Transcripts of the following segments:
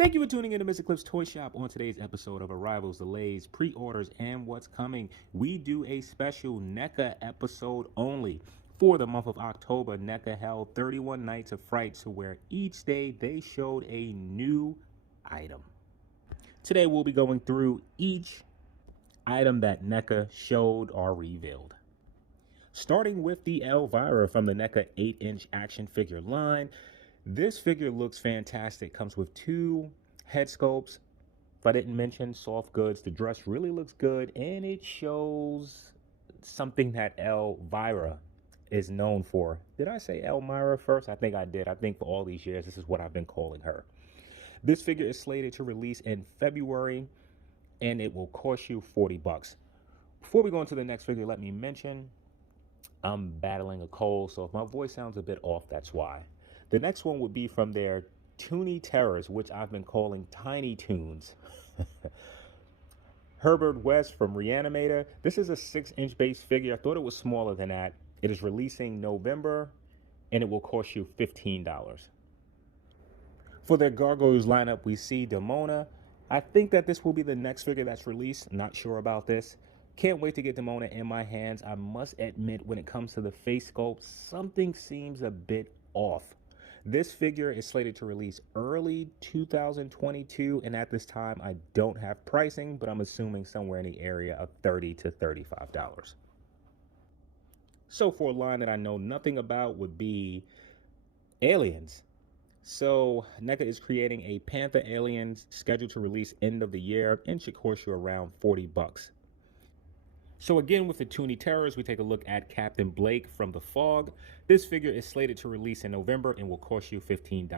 Thank you for tuning in to Mr. Cliff's Toy Shop. On today's episode of Arrivals, Delays, Pre-Orders, and What's Coming, we do a special NECA episode only. For the month of October, NECA held 31 nights of fright, so where each day they showed a new item. Today we'll be going through each item that NECA showed or revealed. Starting with the Elvira from the NECA 8-inch action figure line. This figure looks fantastic. Comes with two head sculpts. If I didn't mention soft goods, the dress really looks good, and it shows something that Elvira is known for. Did I say Elmira first? I think I did. I think for all these years, this is what I've been calling her. This figure is slated to release in February, and it will cost you $40. Before we go into the next figure, let me mention I'm battling a cold, so if my voice sounds a bit off, that's why. The next one would be from their Toonie Terrors, which I've been calling Tiny Toons. Herbert West from Reanimator. This is a 6-inch base figure. I thought it was smaller than that. It is releasing November, and it will cost you $15. For their Gargoyles lineup, we see Demona. I think that this will be the next figure that's released. Not sure about this. Can't wait to get Demona in my hands. I must admit, when it comes to the face sculpt, something seems a bit off. This figure is slated to release early 2022, and at this time, I don't have pricing, but I'm assuming somewhere in the area of $30 to $35. So for a line that I know nothing about would be Aliens. So NECA is creating a Panther Aliens scheduled to release end of the year and should cost you around $40. So again, with the Toonie Terrors, we take a look at Captain Blake from The Fog. This figure is slated to release in November and will cost you $15.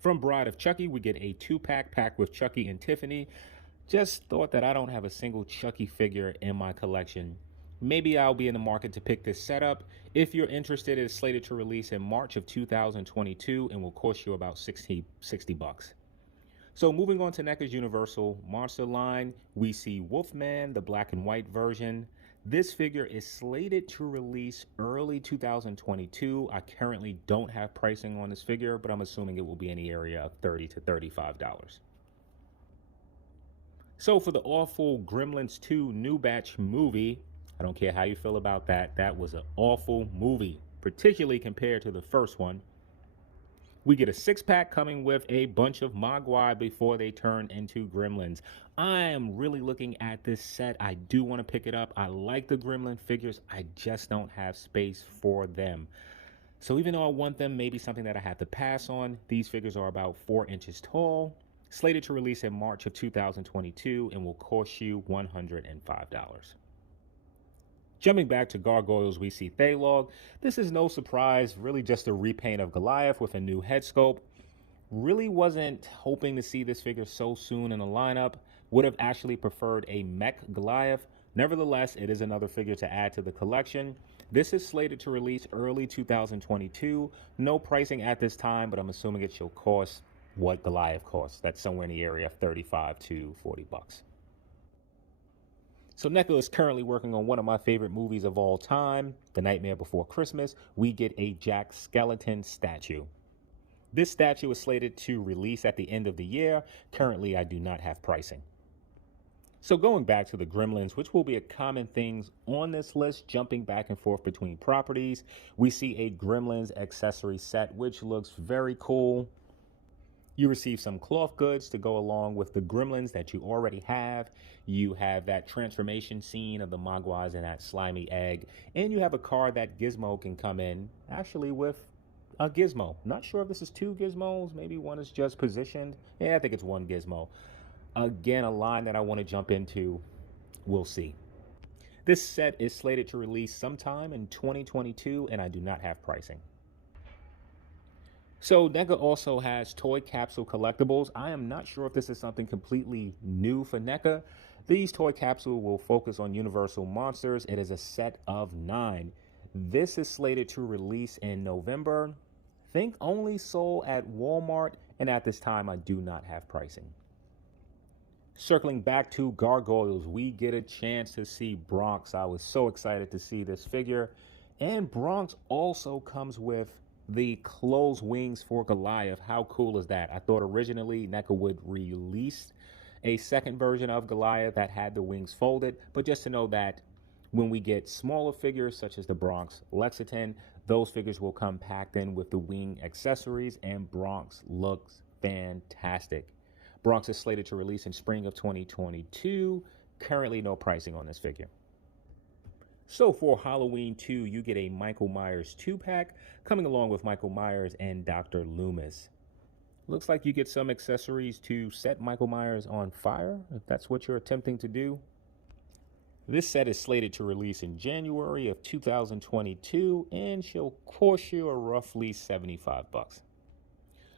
From Bride of Chucky, we get a 2-pack packed with Chucky and Tiffany. Just thought that I don't have a single Chucky figure in my collection. Maybe I'll be in the market to pick this setup. If you're interested, it is slated to release in March of 2022 and will cost you about $60. So moving on to NECA's Universal Monster line, we see Wolfman, the black and white version. This figure is slated to release early 2022. I currently don't have pricing on this figure, but I'm assuming it will be in the area of $30 to $35. So for the awful Gremlins 2 New Batch movie, I don't care how you feel about that. That was an awful movie, particularly compared to the first one. We get a 6-pack coming with a bunch of Mogwai before they turn into Gremlins. I am really looking at this set. I do want to pick it up. I like the Gremlin figures. I just don't have space for them. So even though I want them, maybe something that I have to pass on. These figures are about 4 inches tall, slated to release in March of 2022, and will cost you $105. Jumping back to Gargoyles, we see Thalog. This is no surprise, really just a repaint of Goliath with a new head sculpt. Really wasn't hoping to see this figure so soon in the lineup. Would have actually preferred a mech Goliath. Nevertheless, it is another figure to add to the collection. This is slated to release early 2022. No pricing at this time, but I'm assuming it shall cost what Goliath costs. That's somewhere in the area of $35 to $40. So NECA is currently working on one of my favorite movies of all time, The Nightmare Before Christmas. We get a Jack Skellington statue. This statue is slated to release at the end of the year. Currently, I do not have pricing. So going back to the Gremlins, which will be a common things on this list, jumping back and forth between properties, we see a Gremlins accessory set, which looks very cool. You receive some cloth goods to go along with the Gremlins that you already have. You have that transformation scene of the Mogwais and that slimy egg. And you have a car that Gizmo can come in, actually with a Gizmo. Not sure if this is 2 Gizmos. Maybe one is just positioned. Yeah, I think it's 1 Gizmo. Again, a line that I want to jump into. We'll see. This set is slated to release sometime in 2022, and I do not have pricing. So NECA also has toy capsule collectibles. I am not sure if this is something completely new for NECA. These toy capsules will focus on Universal Monsters. It is a set of 9. This is slated to release in November. Think only sold at Walmart, and at this time I do not have pricing. Circling back to Gargoyles, we get a chance to see Bronx. I was so excited to see this figure. And Bronx also comes with the closed wings for Goliath. How cool is that? I thought originally Neca would release a second version of Goliath that had the wings folded, but just to know that when we get smaller figures such as the Bronx Lexington, those figures will come packed in with the wing accessories, and Bronx looks fantastic. Bronx is slated to release in spring of 2022. Currently no pricing on this figure. So for Halloween 2, you get a Michael Myers 2-pack coming along with Michael Myers and Dr. Loomis. Looks like you get some accessories to set Michael Myers on fire, if that's what you're attempting to do. This set is slated to release in January of 2022 and shall cost you a roughly 75 bucks.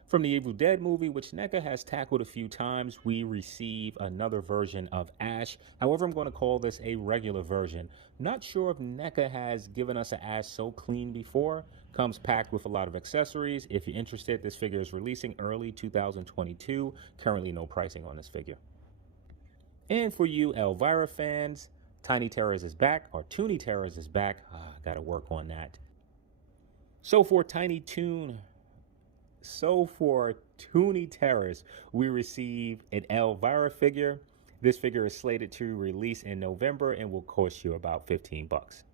From the Evil Dead movie, which Neca has tackled a few times, we receive another version of Ash. However, I'm going to call this a regular version. Not sure if Neca has given us an Ash so clean before. Comes packed with a lot of accessories. If you're interested, this figure is releasing early 2022. Currently no pricing on this figure. And for you Elvira fans, Tiny Terrors is back, or Toonie Terrors is back. Gotta work on that. So for Toonie Terrors, we receive an Elvira figure. This figure is slated to release in November and will cost you about 15 bucks.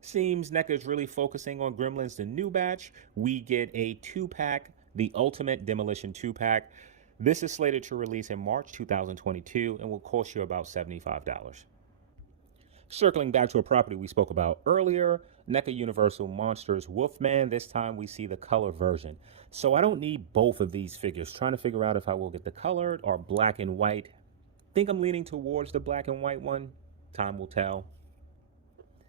Seems Neca is really focusing on Gremlins, the new batch. We get a 2-pack, the Ultimate Demolition 2-pack. This is slated to release in March 2022 and will cost you about $75. Circling back to a property we spoke about earlier, Neca Universal Monsters Wolfman. This time we see the color version. So I don't need both of these figures. Trying to figure out if I will get the colored or black and white. Think I'm leaning towards the black and white one. Time will tell.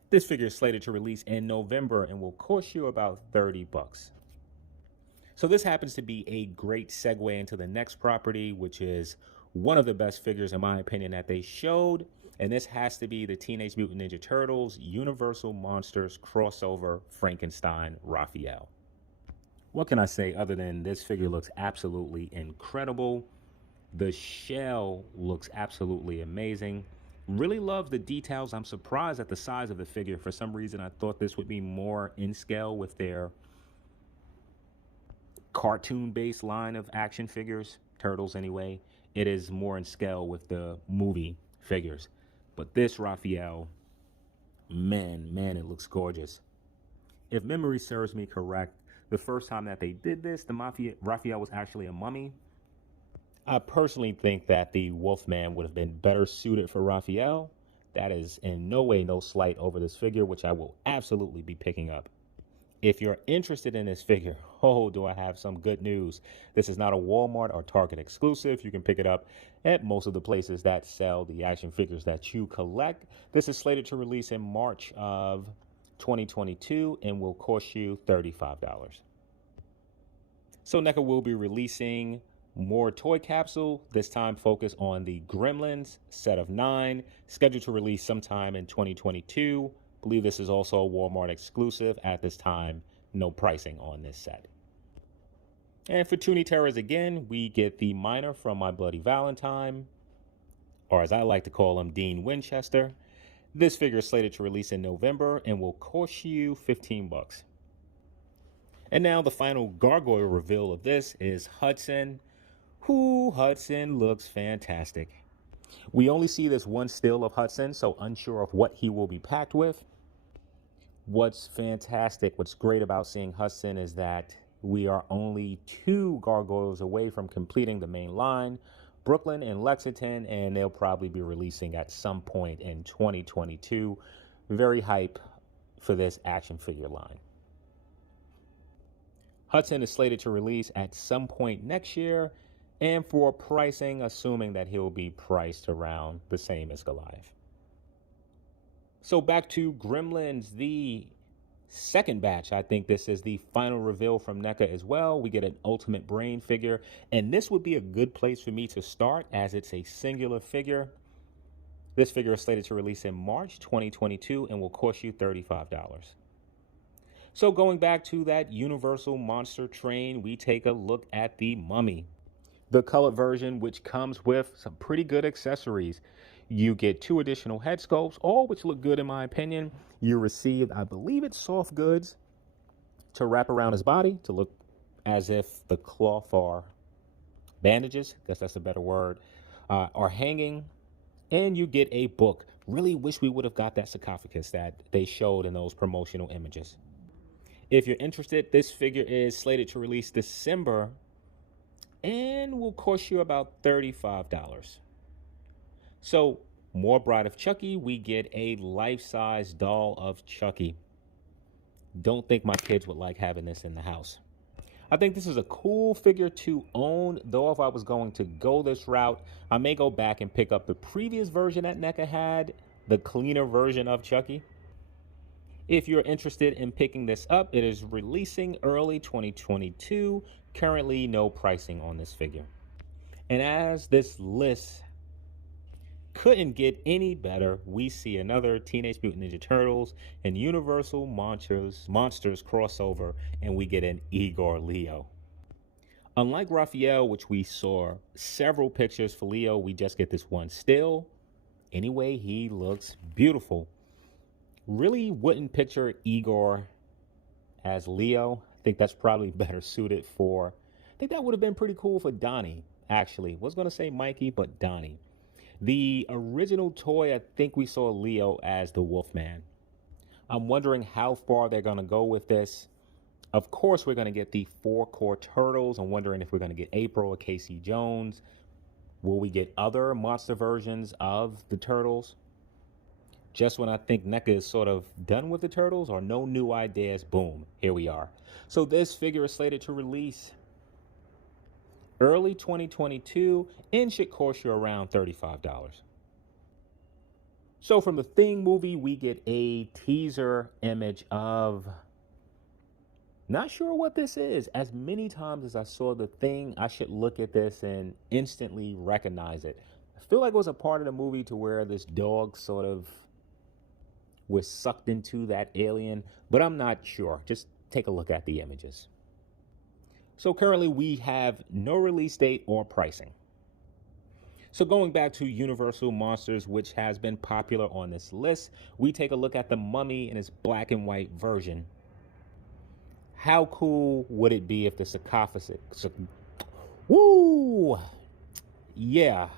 This figure is slated to release in November and will cost you about 30 bucks. So this happens to be a great segue into the next property, which is one of the best figures, in my opinion, that they showed. And this has to be the Teenage Mutant Ninja Turtles Universal Monsters crossover Frankenstein Raphael. What can I say other than this figure looks absolutely incredible? The shell looks absolutely amazing. Really love the details. I'm surprised at the size of the figure. For some reason, I thought this would be more in scale with their cartoon-based line of action figures, Turtles anyway. It is more in scale with the movie figures. But this Raphael, man, it looks gorgeous. If memory serves me correct, the first time that they did this, the Raphael was actually a mummy. I personally think that the Wolfman would have been better suited for Raphael. That is in no way no slight over this figure, which I will absolutely be picking up. If you're interested in this figure, oh, do I have some good news. This is not a Walmart or Target exclusive. You can pick it up at most of the places that sell the action figures that you collect. This is slated to release in March of 2022 and will cost you $35. So Neca will be releasing more toy capsule, this time focus on the Gremlins set of 9, scheduled to release sometime in 2022. Believe this is also a Walmart exclusive. At this time, no pricing on this set. And for Toonie Terrors again, we get the Miner from My Bloody Valentine, or as I like to call him, Dean Winchester. This figure is slated to release in November and will cost you 15 bucks. And now the final gargoyle reveal of this is Hudson. Hudson looks fantastic. We only see this one still of Hudson, so unsure of what he will be packed with. What's fantastic, what's great about seeing Hudson is that we are only 2 gargoyles away from completing the main line, Brooklyn and Lexington, and they'll probably be releasing at some point in 2022. Very hype for this action figure line. Hudson is slated to release at some point next year, and for pricing, assuming that he'll be priced around the same as Goliath. So back to Gremlins, the second batch. I think this is the final reveal from Neca as well. We get an Ultimate Brain figure, and this would be a good place for me to start as it's a singular figure. This figure is slated to release in March 2022 and will cost you $35. So going back to that Universal Monster train, we take a look at the Mummy. The colored version, which comes with some pretty good accessories. You get 2 additional head sculpts, all which look good in my opinion. You receive, I believe it's soft goods to wrap around his body to look as if the cloth are bandages, I guess that's a better word, are hanging, and you get a book. Really wish we would have got that sarcophagus that they showed in those promotional images. If you're interested, this figure is slated to release December and will cost you about $35. So, more Bride of Chucky, we get a life-size doll of Chucky. Don't think my kids would like having this in the house. I think this is a cool figure to own, though if I was going to go this route, I may go back and pick up the previous version that Neca had, the cleaner version of Chucky. If you're interested in picking this up, it is releasing early 2022. Currently, no pricing on this figure. And as this list couldn't get any better, we see another Teenage Mutant Ninja Turtles and Universal Monsters crossover, and we get an Igor Leo. Unlike Raphael, which we saw several pictures for Leo, we just get this one still. Anyway, he looks beautiful. Really wouldn't picture Igor as Leo. I think that's probably better suited for, I think that would have been pretty cool for Donnie, actually. Was going to say Mikey, but Donnie. The original toy, I think we saw Leo as the Wolfman. I'm wondering how far they're going to go with this. Of course, we're going to get the 4 core turtles. I'm wondering if we're going to get April or Casey Jones. Will we get other monster versions of the turtles? Just when I think Neca is sort of done with the turtles or no new ideas, boom, here we are. So this figure is slated to release early 2022 and should cost you around $35. So from the Thing movie, we get a teaser image of, not sure what this is. As many times as I saw the Thing, I should look at this and instantly recognize it. I feel like it was a part of the movie to where this dog sort of was sucked into that alien, but I'm not sure. Just take a look at the images. So currently we have no release date or pricing. So going back to Universal Monsters, which has been popular on this list, we take a look at the Mummy in its black and white version. How cool would it be if the sarcophagus, woo, yeah,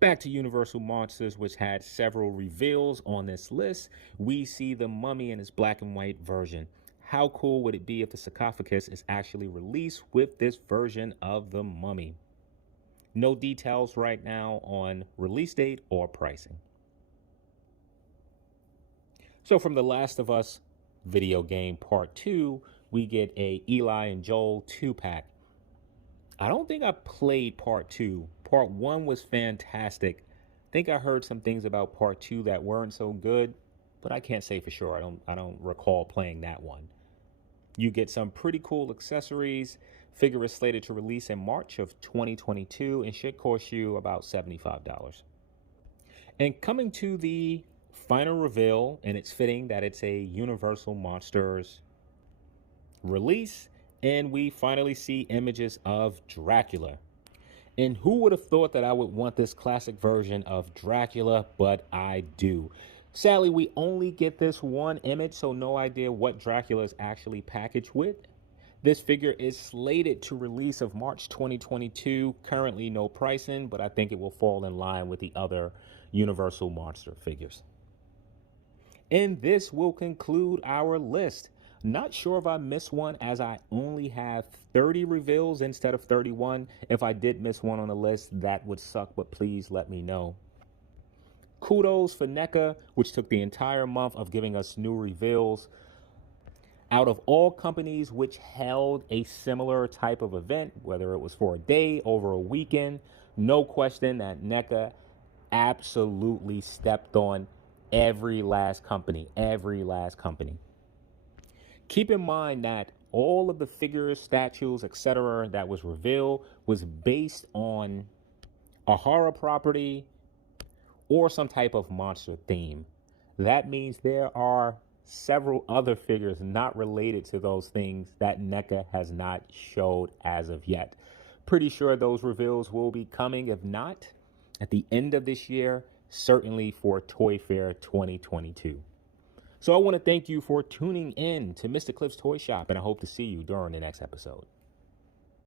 Back to Universal Monsters, which had several reveals on this list, we see the Mummy in its black and white version. How cool would it be if the sarcophagus is actually released with this version of the Mummy? No details right now on release date or pricing. So from The Last of Us video game part 2, we get a Eli and Joel 2-pack. I don't think I played part 2. Part 1 was fantastic. I think I heard some things about part 2 that weren't so good, but I can't say for sure. I don't recall playing that one. You get some pretty cool accessories. Figure is slated to release in March of 2022 and should cost you about $75. And coming to the final reveal, and it's fitting that it's a Universal Monsters release, and we finally see images of Dracula. And who would have thought that I would want this classic version of Dracula, but I do. Sadly, we only get this one image, so no idea what Dracula is actually packaged with. This figure is slated to release of March 2022. Currently no pricing, but I think it will fall in line with the other Universal Monster figures. And this will conclude our list. Not sure if I missed one, as I only have 30 reveals instead of 31. If I did miss one on the list, that would suck, but please let me know. Kudos for Neca, which took the entire month of giving us new reveals. Out of all companies which held a similar type of event, whether it was for a day, over a weekend, no question that Neca absolutely stepped on every last company. Keep in mind that all of the figures, statues, etc. that was revealed was based on a horror property or some type of monster theme. That means there are several other figures not related to those things that Neca has not showed as of yet. Pretty sure those reveals will be coming. If not, at the end of this year, certainly for Toy Fair 2022. So I want to thank you for tuning in to Mr. Cliff's Toy Shop, and I hope to see you during the next episode.